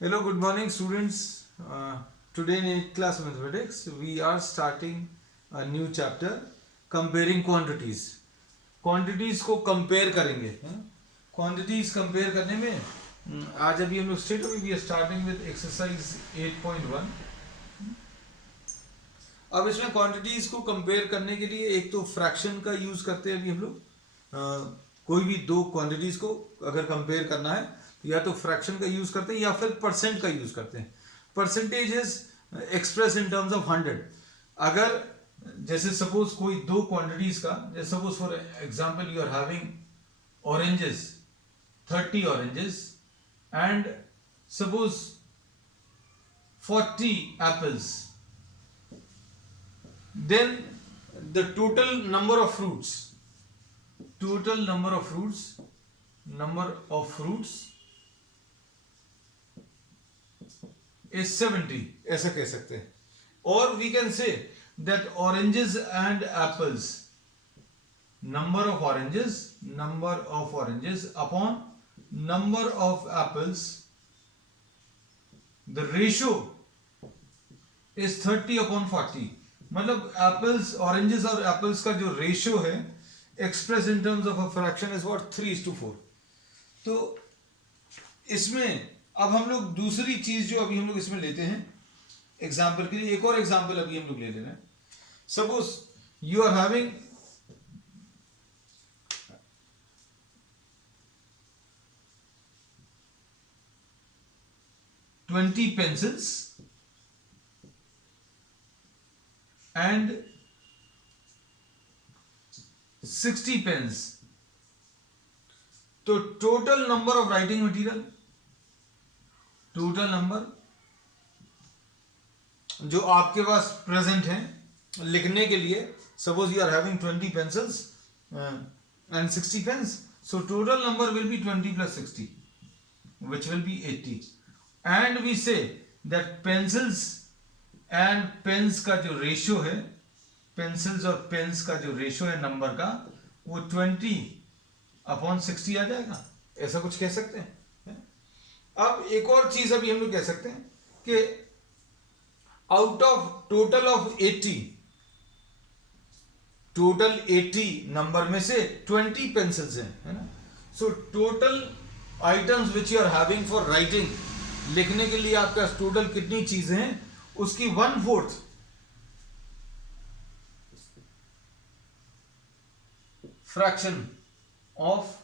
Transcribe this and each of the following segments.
Hello, good morning, students. Today in 8th class mathematics, we are starting a new chapter, comparing quantities. Quantities को compare करेंगे. Quantities compare करने में आज अभी हम लोग straight away we are starting with exercise 8.1. अब इसमें क्वांटिटीज को कंपेयर करने के लिए एक तो फ्रैक्शन का यूज करते हैं अभी हम लोग. कोई भी दो क्वांटिटीज को अगर कंपेयर करना है तो या तो फ्रैक्शन का यूज करते हैं या फिर परसेंट का यूज करते हैं. Percentage is express in terms of 100. अगर जैसे सपोज कोई दो क्वांटिटीज का, जैसे suppose for example you are having oranges 30 oranges and suppose 40 apples, then the total number of fruits is 70, ऐसा कह सकते हैं. और we can say that oranges and apples, number of oranges upon number of apples, the ratio is 30 upon 40. मतलब apples, oranges और apples का जो ratio है express in terms of a fraction is what 3:4. तो इसमें अब हम लोग दूसरी चीज जो अभी हम लोग इसमें लेते हैं एग्जांपल के लिए, एक और एग्जांपल अभी हम लोग ले रहे हैं. Suppose you are having 20 pencils and 60 pens. तो total number of writing material, total number जो आपके पास प्रेजेंट है लिखने के लिए, suppose you are having 20 pencils and 60 pens, so total number will be 20 plus 60 which will be 80. And we say that pencils and pens का जो ratio है, पेंसिल्स और पेन्स का जो रेशियो है नंबर का, वो 20/60 आ जाएगा. ऐसा कुछ कह सकते हैं. अब एक और चीज अभी हम लोग कह सकते हैं कि out of total of 80 number में से 20 पेंसिल्स हैं, है ना. So total items which you are having for writing, लिखने के लिए आपके पास टोटल कितनी चीजें हैं, उसकी 1/4 फ्रैक्शन ऑफ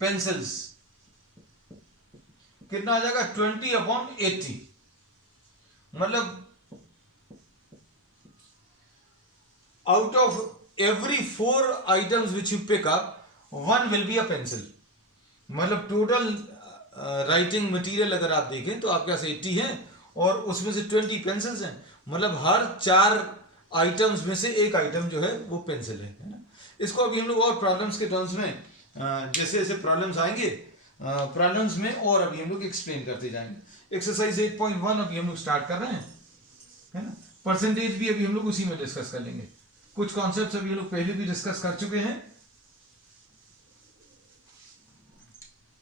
पेंसिल्स कितना आ जाएगा 20/80. मतलब out of every 4 items which you pick up, 1 will be a pencil. मतलब टोटल राइटिंग मटेरियल अगर आप देखें तो आपके पास 80 हैं और उसमें से 20 पेंसिल्स हैं. मतलब हर 4 आइटम्स में से एक आइटम जो है वो पेंसिल है ना. इसको अभी हम लोग और प्रॉब्लम्स के टर्म्स में जैसे जैसे प्रॉब्लम्स आएंगे प्रॉब्लम्स में और अभी हम लोग एक्सप्लेन करते जाएंगे. एक्सरसाइज 8.1 अभी हम लोग स्टार्ट कर रहे हैं, है ना. परसेंटेज भी अभी हम लोग उसी में डिस्कस कर लेंगे. कुछ कॉन्सेप्ट्स अभी हम लोग पहले भी डिस्कस कर चुके हैं.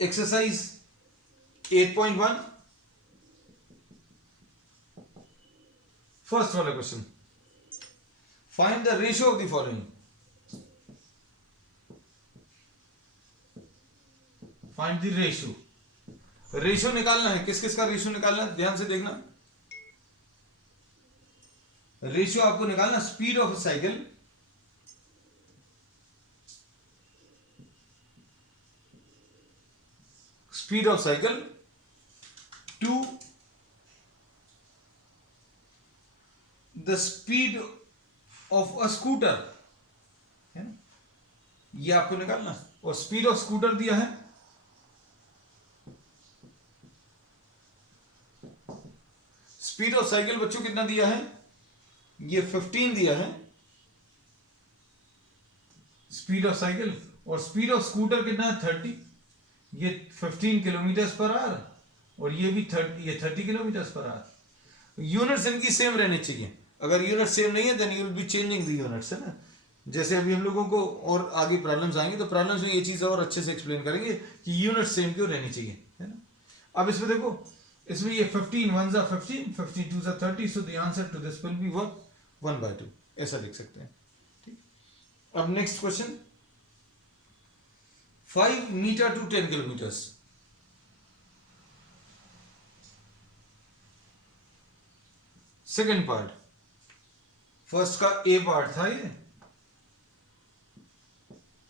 एक्सरसाइज 8.1 फर्स्ट वाला question, find the ratio of the following. Find the ratio. Ratio निकालना है. किस किस का रेशियो निकालना है, ध्यान से देखना. रेशियो आपको निकालना speed of cycle to the speed of a scooter, है ना. ये आपको निकालना. और स्पीड ऑफ स्कूटर दिया है स्पीड ऑफ साइकिल बच्चों कितना दिया है, ये 15 दिया है स्पीड ऑफ साइकिल. और स्पीड ऑफ स्कूटर कितना है 30. ये 15 किलोमीटर पर आवर और ये भी 30 किलोमीटर पर आवर. यूनिट्स इनकी सेम रहनी चाहिए. अगर यूनिट सेम नहीं है then you will be changing the units, है ना. जैसे अभी हम लोगों को और आगे प्रॉब्लम्स आएंगे तो प्रॉब्लम्स में ये चीज़ और अच्छे से एक्सप्लेन करेंगे कि यूनिट सेम क्यों रहनी चाहिए. है ना। अब इसमें देखो, इसमें ये 15 1s are 15, 15 2s are 30, so the answer to this will be what 1/2, ऐसा लिख सकते हैं। ठीक, अब next question, 5 metre to 10 kilometres. Second part, first का ए पार्ट था ये,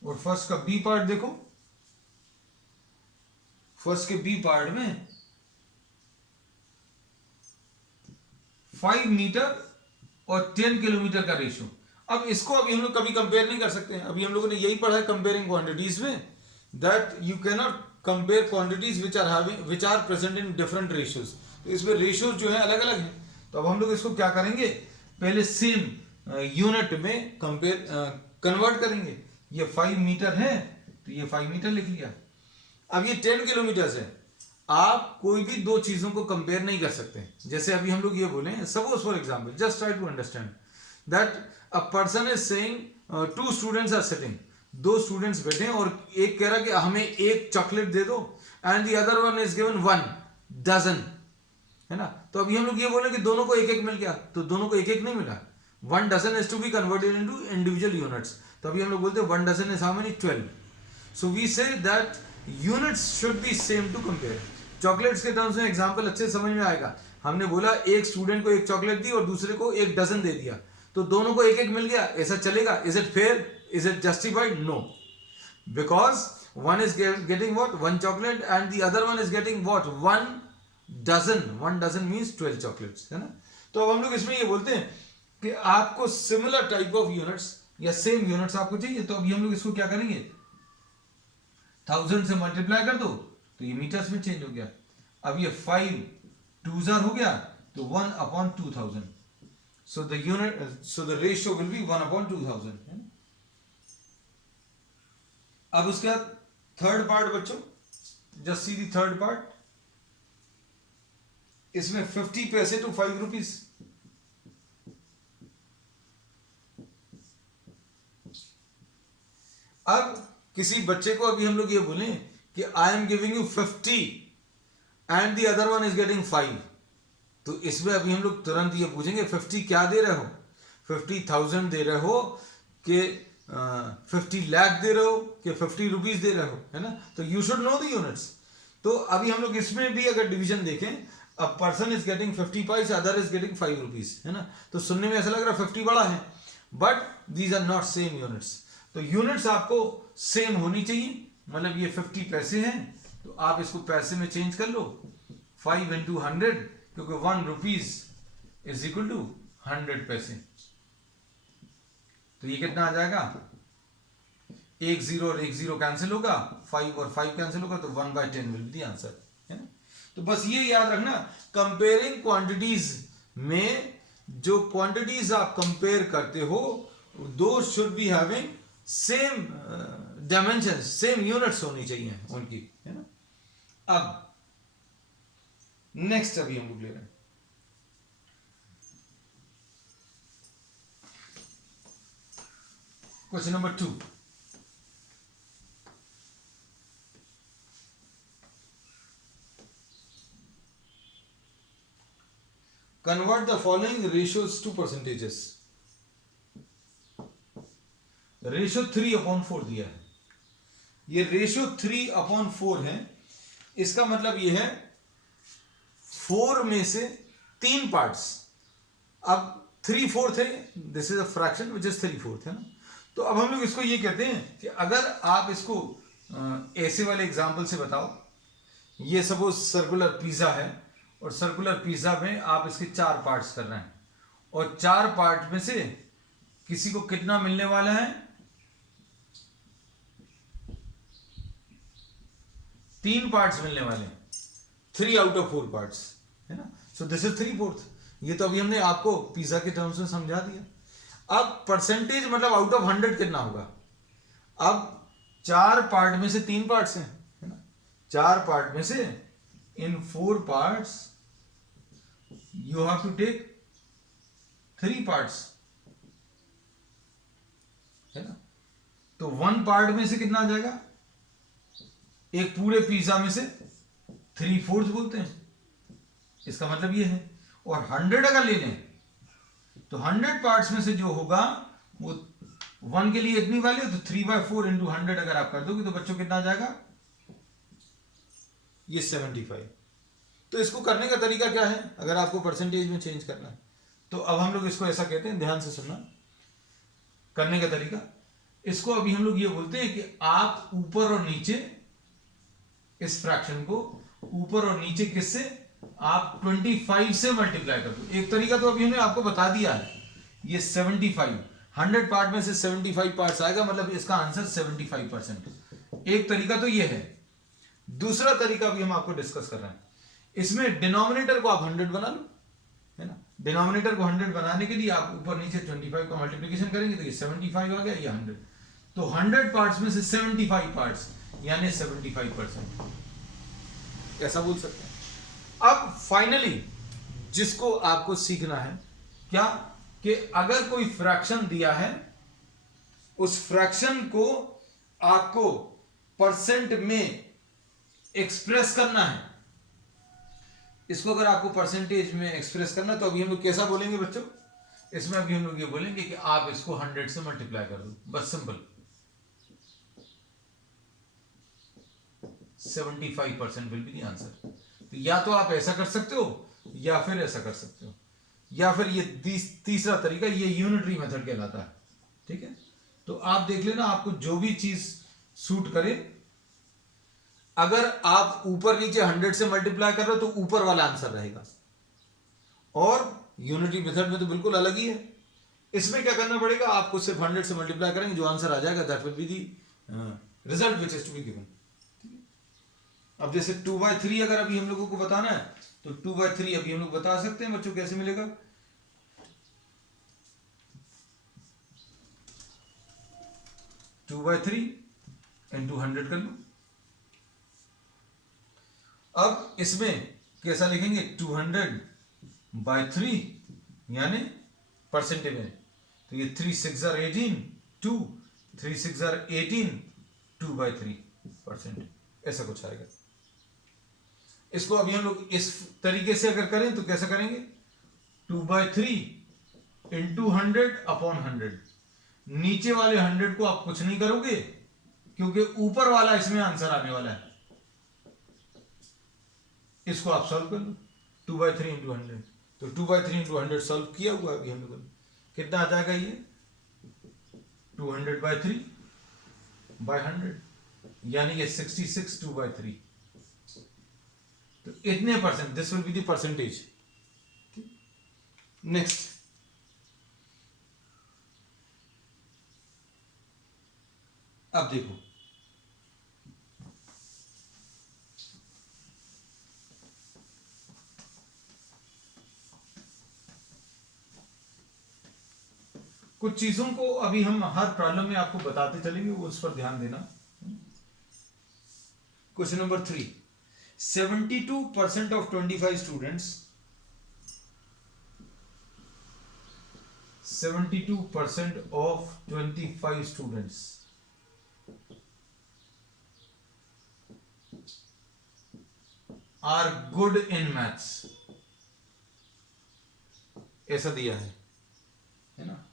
और फर्स्ट का बी पार्ट देखो। फर्स्ट के बी पार्ट में 5 मीटर और 10 किलोमीटर का रेशियो। अब इसको अभी हम लोग कभी कंपेयर नहीं कर सकते हैं, अभी हम लोगों ने यही पढ़ा है कंपेयरिंग क्वांटिटीज में, that you can not compare quantities which are present in different ratios. तो इसमें रेशियोज जो है अलग अलग हैं। तो अब हम लोग इसको क्या करेंगे, पहले सेम यूनिट में कंपेयर कन्वर्ट करेंगे। ये 5 मीटर है तो ये 5 मीटर लिख लिया। अब ये 10 किलोमीटर है, आप कोई भी दो चीजों को कंपेयर नहीं कर सकते। जैसे अभी हम लोग ये बोले, suppose for example, just try to understand that a person is saying 2 students are sitting, 2 students बैठे हैं और एक कह रहा कि हमें एक चॉकलेट दे दो, and the other one is given 1 dozen, है ना। तो अभी हम लोग ये बोले कि दोनों को एक एक मिल गया, तो दोनों को एक एक नहीं मिला। 1 dozen is to be converted into individual units. तो अभी हम लोग बोलते हैं 1 dozen is how many 12। So we say that units should be same to compare. Chocolates के टर्म्स में एग्जांपल अच्छे समझ में आएगा। हमने बोला एक स्टूडेंट को एक चॉकलेट दी और दूसरे को एक डजन दे दिया, तो दोनों को एक एक मिल गया, ऐसा चलेगा? Is it fair? Is it justified? No, because one is getting what, 1 chocolate, and the other one is getting what, 1 dozen. 1 dozen means 12 chocolates, है ना। तो अब हम लोग इसमें ये बोलते हैं कि आपको सिमिलर टाइप ऑफ यूनिट्स या सेम यूनिट्स आपको चाहिए, तो अभी हम लोग इसको क्या करेंगे, 1000 से मल्टीप्लाई कर दो तो ये मीटर्स में चेंज हो गया। अब ये 5 2s हो गया तो 1/2000, so the unit, so the ratio will be 1/2000, है ना। अब उसके बाद थर्ड पार्ट बच्चों, जस्ट सी दी थर्ड पार्ट, इसमें 50 पैसे टू 5 रुपीज। अब किसी बच्चे को अभी हम लोग ये बोलें कि I am giving you 50 and the other one is getting 5, तो इसमें अभी हम लोग तुरंत ये पूछेंगे 50 क्या दे रहे हो, 50,000 दे रहे हो कि 50 लाख दे रहे हो कि 50 रुपीज दे रहे हो, है ना। तो you should know the units. तो अभी हम लोग इसमें भी अगर डिवीजन देखें, अ पर्सन इज गेटिंग 50 पैसे, अदर इज गेटिंग 5 रुपीज, है ना। तो सुनने में ऐसा लग रहा है 50 बड़ा है, but these are not same units. तो यूनिट्स आपको सेम होनी चाहिए, मतलब ये 50 पैसे हैं तो आप इसको पैसे में चेंज कर लो, 5 into 100, क्योंकि 1 रुपीज इज इक्वल टू 100 पैसे। तो ये कितना आ जाएगा, 1 0 और 1 0 कैंसिल होगा, 5 और 5 कैंसिल होगा, तो 1/10 विल बी द आंसर, है ना। तो बस ये याद रखना, कंपेयरिंग क्वांटिटीज में जो क्वांटिटीज आप कंपेयर करते हो, दो should be having same dimensions, same units होनी चाहिए उनकी, है ना। अब नेक्स्ट अभी हम लोग ले रहे हैं question number 2। Convert the following ratios to percentages. Ratio 3/4 दिया है, ये रेशियो 3/4 है। इसका मतलब ये है 4 में से 3 पार्ट्स। अब 3/4 है, this is a fraction which is 3/4, है ना। तो अब हम लोग इसको ये कहते हैं कि अगर आप इसको ऐसे वाले एग्जाम्पल से बताओ, ये सपोज सर्कुलर पिज्जा है और सर्कुलर पिज्जा में आप इसके 4 पार्ट्स कर रहे हैं, और 4 पार्ट में से किसी को कितना मिलने वाला है, 3 पार्ट्स मिलने वाले हैं, 3 out of 4 पार्ट्स, है ना। So this is 3/4। ये तो अभी हमने आपको पिज्जा के टर्म्स में समझा दिया। अब परसेंटेज मतलब आउट ऑफ 100 कितना होगा। अब 4 पार्ट में से 3 पार्ट्स हैं, है ना। 4 पार्ट में से इन 4 parts you have to take 3 parts, है ना। तो 1 पार्ट में से कितना आ जाएगा, एक पूरे पिज्जा में से 3/4 बोलते हैं, इसका मतलब ये है। और 100 अगर ले लें तो 100 पार्ट्स में से जो होगा वो 1 के लिए इतनी वैल्यू, तो 3/4 इंटू 100 अगर आप कर दोगे तो बच्चों कितना आ जाएगा, ये 75। तो इसको करने का तरीका क्या है, अगर आपको परसेंटेज में चेंज करना है तो अब हम लोग इसको ऐसा कहते हैं, ध्यान से सुनना करने का तरीका। इसको अभी हम लोग ये बोलते हैं कि आप ऊपर और नीचे इस फ्रैक्शन को ऊपर और नीचे किससे, आप 25 से मल्टीप्लाई कर दो। एक तरीका तो अभी हमने आपको बता दिया है, ये 75, 100 पार्ट में से 75 पार्ट्स आएगा, मतलब इसका आंसर 75%। एक तरीका तो ये है। दूसरा तरीका भी हम आपको डिस्कस कर रहे हैं, इसमें डिनोमिनेटर को आप 100 बना लो, है ना। डिनोमिनेटर को 100 बनाने के लिए आप ऊपर नीचे 25 का मल्टीप्लिकेशन करेंगे तो ये 75 आ गया, ये 100। तो 100 पार्ट्स में से 75 पार्ट्स यानी 75%, ऐसा बोल सकते हैं। अब फाइनली जिसको आपको सीखना है क्या, कि अगर कोई फ्रैक्शन दिया है उस फ्रैक्शन को आपको परसेंट में एक्सप्रेस करना है। इसको अगर आपको परसेंटेज में एक्सप्रेस करना तो अभी हम लोग कैसा बोलेंगे बच्चों, इसमें अभी हम लोग ये बोलेंगे कि आप इसको 100 से मल्टीप्लाई कर दो, बस simple. 75% will be the answer. तो या तो आप ऐसा कर सकते हो या फिर ऐसा कर सकते हो, या फिर ये तीसरा तरीका, ये यूनिटरी मेथड कहलाता है, ठीक है। तो आप देख लेना आपको जो भी चीज सूट करे। अगर आप ऊपर नीचे 100 से मल्टीप्लाई कर रहे हो तो ऊपर वाला आंसर रहेगा, और यूनिटरी मेथड में तो बिल्कुल अलग ही है। इसमें क्या करना पड़ेगा, आपको सिर्फ 100 से मल्टीप्लाई करेंगे, जो आंसर आ जाएगा that will be the result which is to be given. अब जैसे 2/3 अगर अभी हम लोगों को बताना है तो 2/3 अभी हम लोग बता सकते हैं बच्चों, कैसे मिलेगा। 2/3 इंटू 100 कर लो। अब इसमें कैसा लिखेंगे, 200/3 यानी परसेंटेज में, तो ये 3 6 are 18, 2 3 6 are 18, 2/3%, ऐसा कुछ आएगा। इसको अभी हम लोग इस तरीके से अगर करें तो कैसा करेंगे, 2/3 इंटू 100/100। नीचे वाले 100 को आप कुछ नहीं करोगे क्योंकि ऊपर वाला इसमें आंसर आने वाला है। इसको आप सॉल्व कर लो, 2/3 इंटू 100, तो 2/3 इंटू 100 सॉल्व किया हुआ अभी हम लोगों ने, कितना आ जाएगा ये 200/3/100, यानी ये 66 2/3। तो इतने percent, this will be the percentage. Next, अब देखो कुछ चीजों को अभी हम हर प्रॉब्लम में आपको बताते चलेंगे, वो उस पर ध्यान देना। Question number 3, 72% of 25 students, 72% of 25 students are good in maths, ऐसा दिया है ना।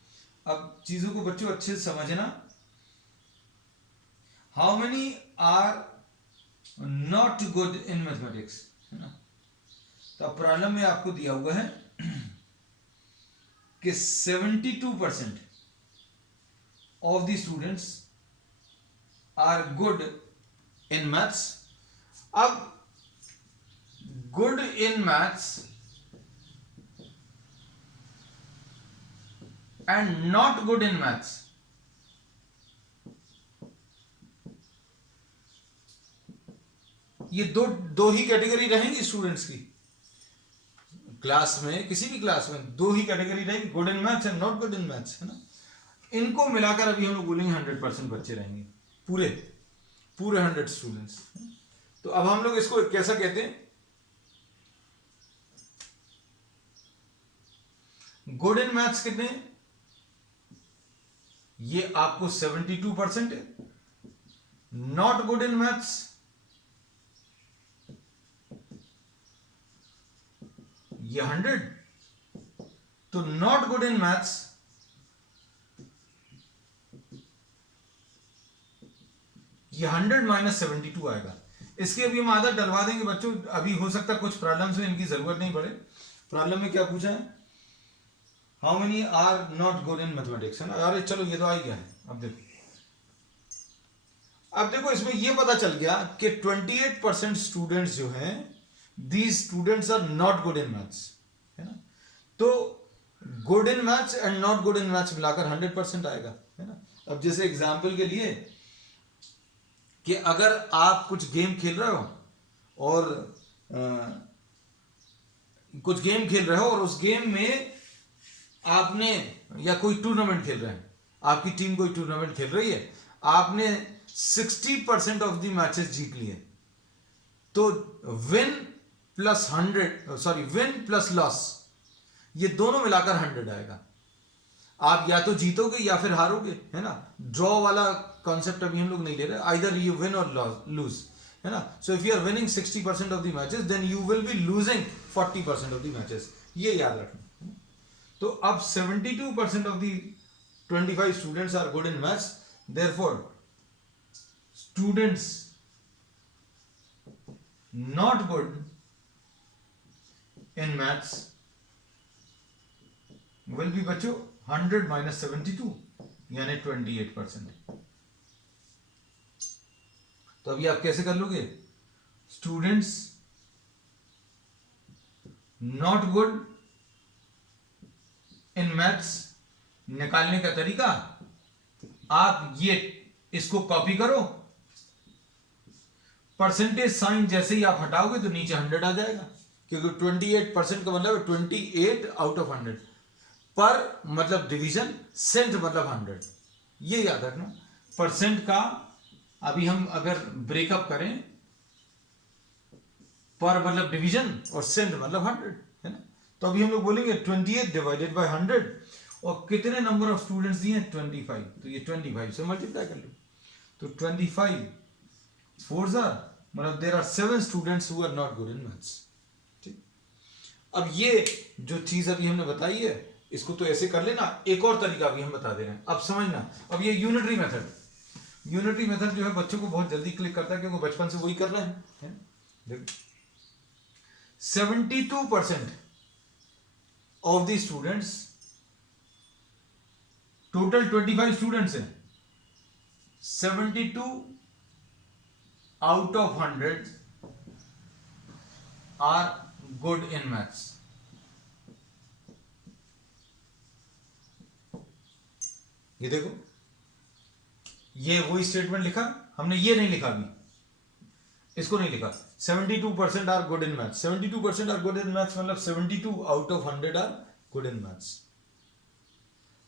अब चीजों को बच्चों अच्छे से समझना। How many are not good in mathematics, है ना। तो अब प्रॉब्लम में आपको दिया हुआ है कि 72% of the students are good in maths. अब good in maths and not good in maths, ये दो ही कैटेगरी रहेंगी स्टूडेंट्स की क्लास में, किसी भी क्लास में दो ही कैटेगरी रहेगी, good in maths and not good in maths, है ना। इनको मिलाकर अभी हम लोग बोलेंगे 100% बच्चे रहेंगे, पूरे 100 स्टूडेंट्स। तो अब हम लोग इसको कैसा कहते हैं, गुड इन मैथ्स कितने, ये आपको 72% है। नॉट गुड इन मैथ्स ये 100, तो नॉट गुड इन मैथ्स ये 100 माइनस 72 आएगा। इसकी अभी हम आदत डलवा देंगे बच्चों, अभी हो सकता है कुछ प्रॉब्लम्स में इनकी जरूरत नहीं पड़े। प्रॉब्लम में क्या पूछा है, how many are not good in mathematics, है ना। अरे चलो ये तो आ ही गया है। अब देखो इसमें ये पता चल गया कि 28% स्टूडेंट्स जो हैं, these students are not good in maths, है ना। तो good in maths and not good in maths मिलाकर 100% आएगा, है ना। अब जैसे एग्जाम्पल के लिए कि अगर आप कुछ गेम खेल रहे हो और कुछ गेम खेल रहे हो और उस गेम में आपने, या कोई टूर्नामेंट खेल रहे हैं, आपकी टीम कोई टूर्नामेंट खेल रही है, आपने 60% ऑफ द मैचेस जीत लिए, तो विन प्लस लॉस ये दोनों मिलाकर 100 आएगा। आप या तो जीतोगे या फिर हारोगे, है ना। ड्रॉ वाला कॉन्सेप्ट अभी हम लोग नहीं ले रहे, आइदर यू विन और लूज, है ना। So if you are winning 60% of the matches then you will be losing 40% of the matches, ये याद रखना। तो अब 72% of the 25 students are good in maths, therefore students not good in maths will be बच्चों 100 minus 72 यानी 28%। तो अभी आप कैसे कर लोगे, students not good in maths निकालने का तरीका, आप ये इसको कॉपी करो, परसेंटेज साइन जैसे ही आप हटाओगे तो नीचे 100 आ जाएगा, क्योंकि 28% का मतलब 28 आउट ऑफ 100, पर मतलब डिवीजन, सेंट मतलब 100, ये याद रखना। परसेंट का अभी हम अगर ब्रेकअप करें, पर मतलब डिवीजन और सेंट मतलब 100, है ना। तो अभी हम लोग बोलेंगे 28 डिवाइडेड बाय 100, और कितने नंबर ऑफ स्टूडेंट्स दिए हैं 25, तो ये 25 से मल्टीप्लाई कर लो, तो 25 4s are, मतलब there are 7 students who are not good in maths. ठीक, अब ये जो चीज अभी हमने बताई है इसको तो ऐसे कर लेना, एक और तरीका भी हम बता दे रहे हैं, अब समझना। अब ये यूनिटरी मेथड जो है बच्चों को बहुत जल्दी क्लिक करता है, क्योंकि बचपन से वही कर रहे हैं। देखो 72% of the students, total 25 students हैं, 72 out of 100 are good in maths. ये देखो, ये वही स्टेटमेंट लिखा हमने, ये नहीं लिखा अभी, इसको नहीं लिखा। 72% are good in maths, 72% are good in maths मतलब 72 out of 100 are good in maths.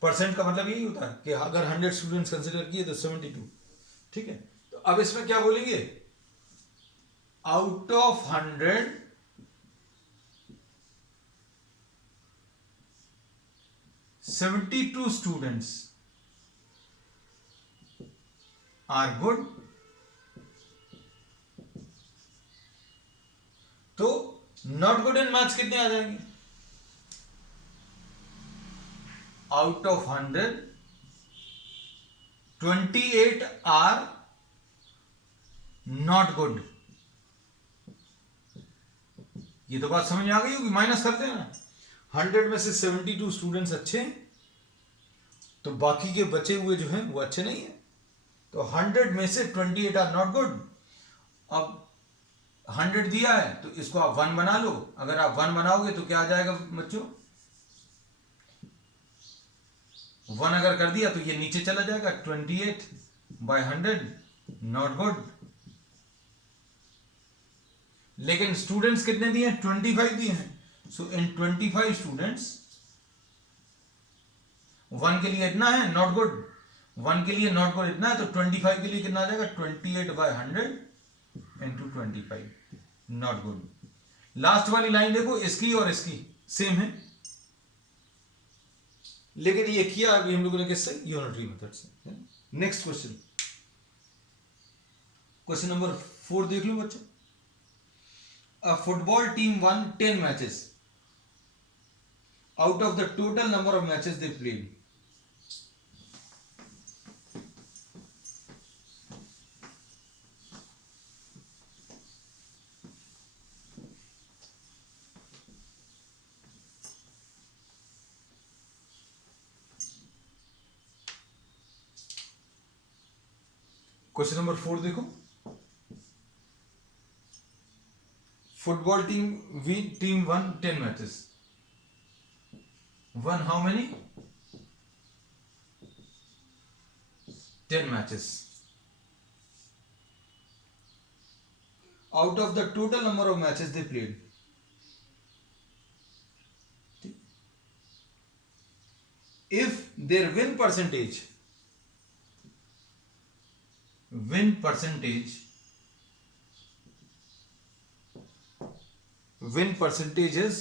Percent का मतलब यही होता है कि अगर 100 स्टूडेंट्स कंसिडर किए तो 72, ठीक है। तो अब इसमें क्या बोलेंगे, out of 100 72 students are good, तो नॉट गुड इन मैथ्स कितने आ जाएंगे, out of 100 28 are not good. ये तो बात समझ में आ गई होगी, माइनस करते हैं ना, 100 में से 72 स्टूडेंट्स अच्छे हैं, तो बाकी के बचे हुए जो हैं वो अच्छे नहीं है, तो 100 में से 28 आर नॉट गुड। अब 100 दिया है तो इसको आप 1 बना लो, अगर आप 1 बनाओगे तो क्या आ जाएगा बच्चों, 1 अगर कर दिया तो ये नीचे चला जाएगा, 28 बाय 100 नॉट गुड। लेकिन स्टूडेंट्स कितने दिए हैं, 25 दिए हैं, सो इन 25 स्टूडेंट्स 1 के लिए इतना है नॉट गुड, 1 के लिए नॉट गुड इतना है, तो 25 के लिए कितना आ जाएगा, 28 by 100 into 25 not good. Last वाली लाइन देखो, इसकी और इसकी सेम है, लेकिन ये किया अभी हम लोगों ने किससे, यूनिटरी मेथड से। नेक्स्ट क्वेश्चन, क्वेश्चन नंबर 4 देख लो बच्चों। A football team won 10 matches out of the total number of matches they played. Question number 4 देखो, football team won 10 matches, won how many 10 matches, out of the total number of matches they played. If their win percentage is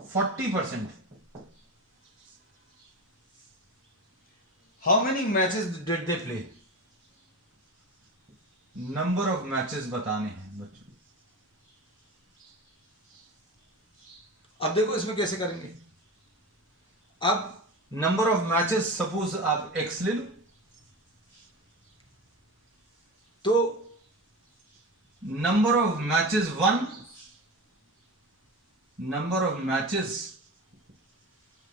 40%. How many matches did they play? Number of matches बताने हैं बच्चों. अब देखो इसमें कैसे करेंगे. अब number of matches suppose आप x ले लो, तो number of matches 1, number of matches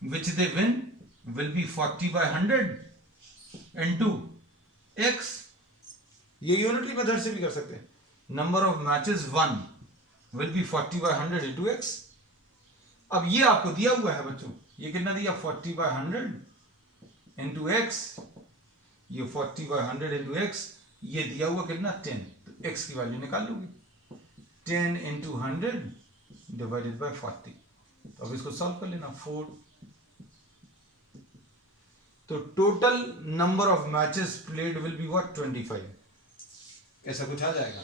which they win will be 40 by 100 into x. ये यूनिटरी मेथड से भी कर सकते हैं. Number of matches 1 will be 40 by 100 into x. अब ये आपको दिया हुआ है बच्चों, ये कितना दिया 40 by 100 into x, ये 40 by 100 into x, ये दिया हुआ कितना 10, तो x की वैल्यू निकाल लोगे 10 into 100 डिवाइडेड बाय 40. तो अब इसको सॉल्व कर लेना 4. तो total number of matches played will be what 25, ऐसा कुछ आ जाएगा.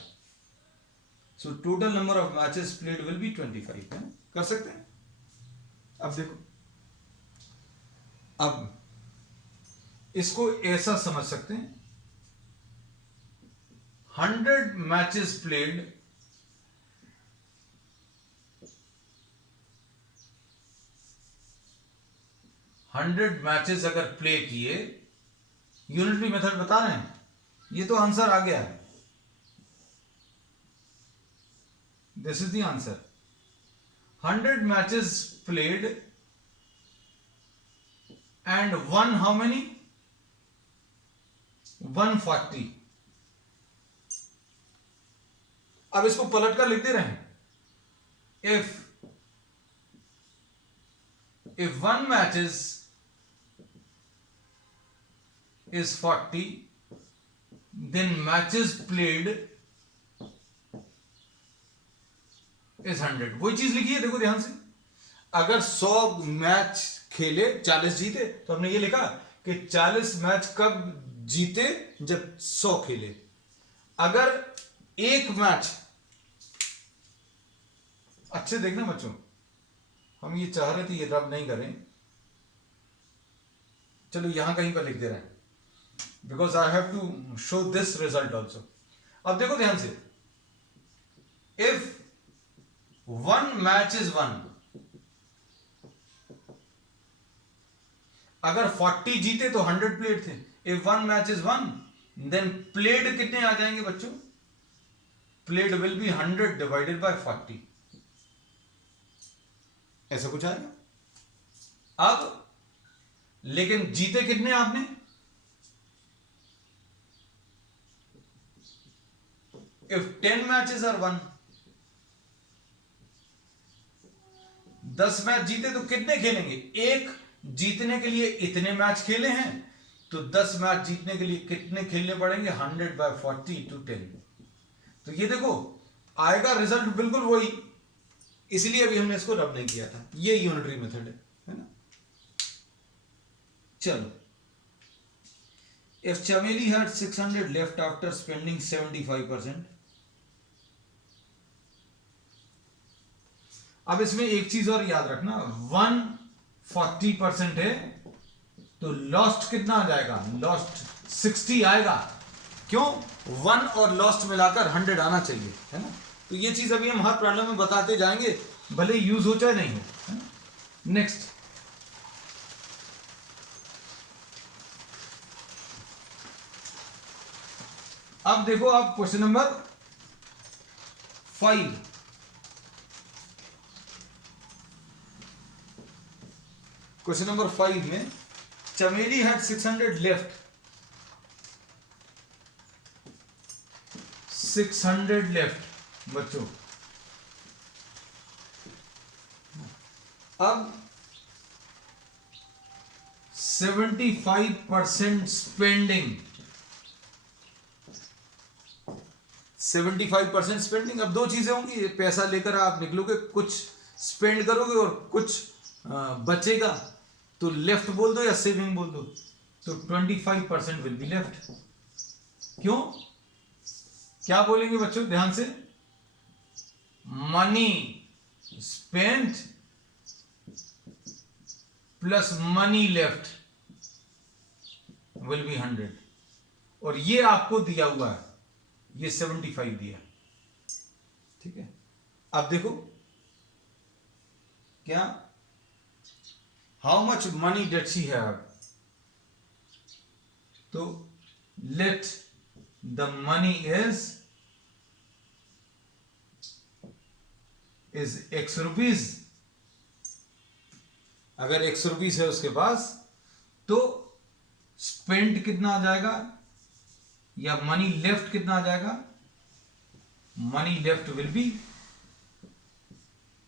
सो total number of matches played will B 25 है. कर सकते हैं. अब देखो, अब इसको ऐसा समझ सकते हैं, 100 मैचेस प्लेड, हंड्रेड मैचेस अगर प्ले किए, यूनिटरी मेथड बता रहे हैं, ये तो आंसर आ गया है. This is the answer. 100 matches played and one how many 140. अब इसको पलट कर लिख दे रहे हैं. if one matches is 40, then matches played is 100. वही चीज लिखी है, देखो ध्यान से. अगर 100 मैच खेले 40 जीते, तो हमने ये लिखा कि 40 मैच कब जीते, जब 100 खेले. अगर एक मैच, अच्छे देखना बच्चों, हम ये चाह रहे थे ये रब नहीं करें, चलो यहां कहीं पर लिख दे रहे हैं, because I have to show this result also. अब देखो ध्यान से, इफ वन मैच इज 1, अगर 40 जीते तो 100 प्लेड थे. If one match is 1, then played कितने आ जाएंगे बच्चों? Played will be 100 divided by 40. ऐसा कुछ आएगा. अब लेकिन जीते कितने आपने? इफ 10 मैचेस आर 1, 10 मैच जीते तो कितने खेलेंगे? एक जीतने के लिए इतने मैच खेले हैं, तो 10 मैच जीतने के लिए कितने खेलने पड़ेंगे? 100 by 40 to 10. तो ये देखो आएगा रिजल्ट बिल्कुल वही, इसलिए अभी हमने इसको रब नहीं किया था. ये यूनिटरी मेथड है ना. चलो, इफ चमेली हैड 600 लेफ्ट आफ्टर स्पेंडिंग 75%. अब इसमें एक चीज और याद रखना, 140% है तो लॉस्ट कितना आ जाएगा? लॉस्ट 60 आएगा. क्यों? 1 और लॉस्ट मिलाकर 100 आना चाहिए, है ना. तो ये चीज अभी हम हर प्रॉब्लम में बताते जाएंगे, भले यूज हो चाहे नहीं हो, है ना. नेक्स्ट, अब देखो आप क्वेश्चन नंबर 5। क्वेश्चन नंबर 5 में चमेली हैड 600 लेफ्ट, 600 लेफ्ट बच्चों। अब 75% स्पेंडिंग, 75% स्पेंडिंग। अब दो चीजें होंगी, पैसा लेकर आप निकलोगे, कुछ स्पेंड करोगे और कुछ बचेगा, तो लेफ्ट बोल दो या सेविंग बोल दो। तो 25% विल बी लेफ्ट। क्यों, क्या बोलेंगे बच्चों, ध्यान से, money spent plus money left will be 100, और ये आपको दिया हुआ है, ये 75 दिया, ठीक है। अब देखो क्या, how much money that she have, तो let the money is X rupees. अगर X रुपीज है उसके पास, तो स्पेंड कितना आ जाएगा, या मनी लेफ्ट कितना आ जाएगा, money left will be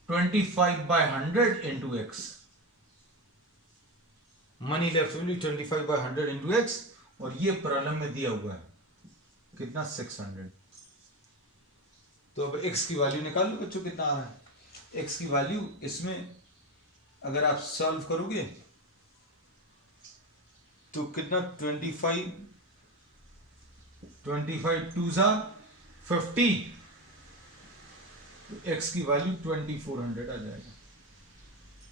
25/100 into X। Money left will be 25/100 into X, और ये प्रॉब्लम में दिया हुआ है कितना, 600। तो अब X की वैल्यू निकाल लो बच्चों, कितना आ रहा है X की वैल्यू। इसमें अगर आप सॉल्व करोगे तो कितना, 25 2 सा 50, तो X की वैल्यू 2400 आ जाएगा,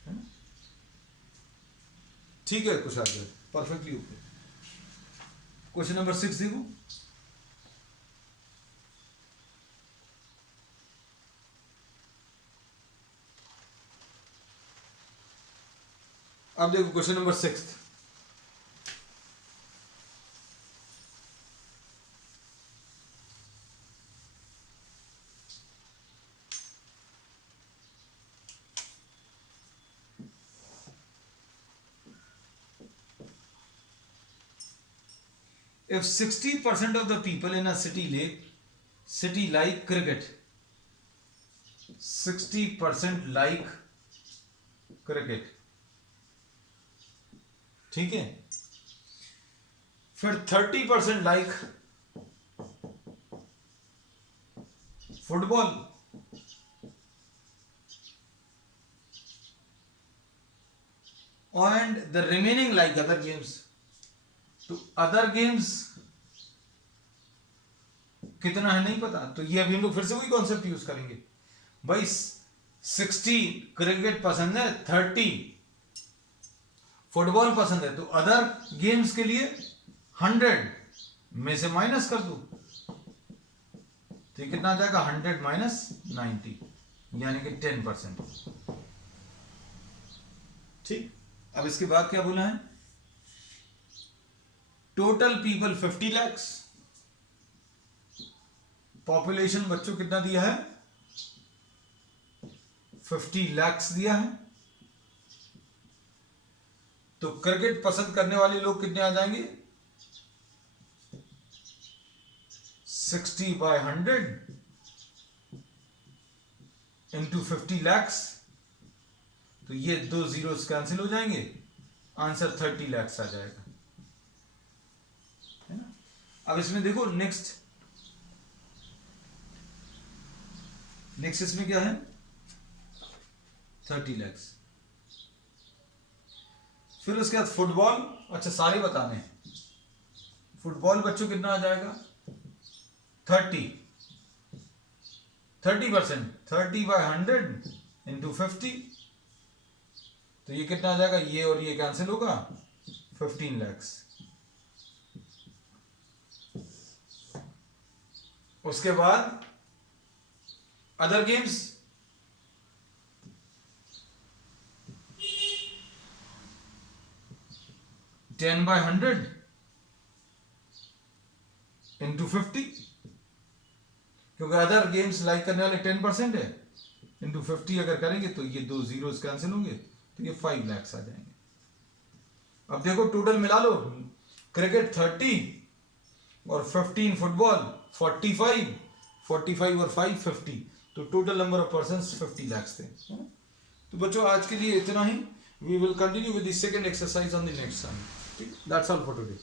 है ना। ठीक है कुछ आगे परफेक्टली ओके। क्वेश्चन नंबर 6 देखो, अब देखो question number 6। If 60% of the people in a city like cricket, 60% like cricket, ठीक है, फिर 30% like football, and the remaining like other games. तो अदर गेम्स कितना है नहीं पता, तो ये अभी हम लोग फिर से वही कॉन्सेप्ट यूज करेंगे भाई। 60 क्रिकेट पसंद है, 30 फुटबॉल पसंद है, तो अदर गेम्स के लिए 100 में से माइनस कर दो, तो कितना आ जाएगा, 100 माइनस 90, यानी कि 10%। ठीक, अब इसके बाद क्या बोला है, टोटल पीपल 50 lakhs, पॉपुलेशन बच्चों कितना दिया है, 50 lakhs दिया है। तो क्रिकेट पसंद करने वाले लोग कितने आ जाएंगे, 60/100 इंटू 50 lakhs, तो ये दो जीरोस कैंसिल हो जाएंगे, आंसर 30 lakhs आ जाएगा, है ना। अब इसमें देखो नेक्स्ट इसमें क्या है, 30 lakhs। फिर उसके बाद फुटबॉल, अच्छा सारे बताने हैं। फुटबॉल बच्चों कितना आ जाएगा, 30%, 30/100 इंटू 50, तो ये कितना आ जाएगा, ये और ये कैंसिल होगा, 15 lakhs। उसके बाद अदर गेम्स 10/100 into 50, क्योंकि अदर गेम्स लाइक करने वाले 10% है, इंटू 50 अगर करेंगे तो ये 2 जीरोस कैंसिल होंगे, तो ये 5 lakhs आ जाएंगे। अब देखो टोटल मिला लो, क्रिकेट 30 और 15 फुटबॉल 45, 45 और 5 50, तो total number of persons 50 lakhs थे। तो बच्चों आज के लिए इतना ही। We will continue with the second exercise on the next sum. That's all for today.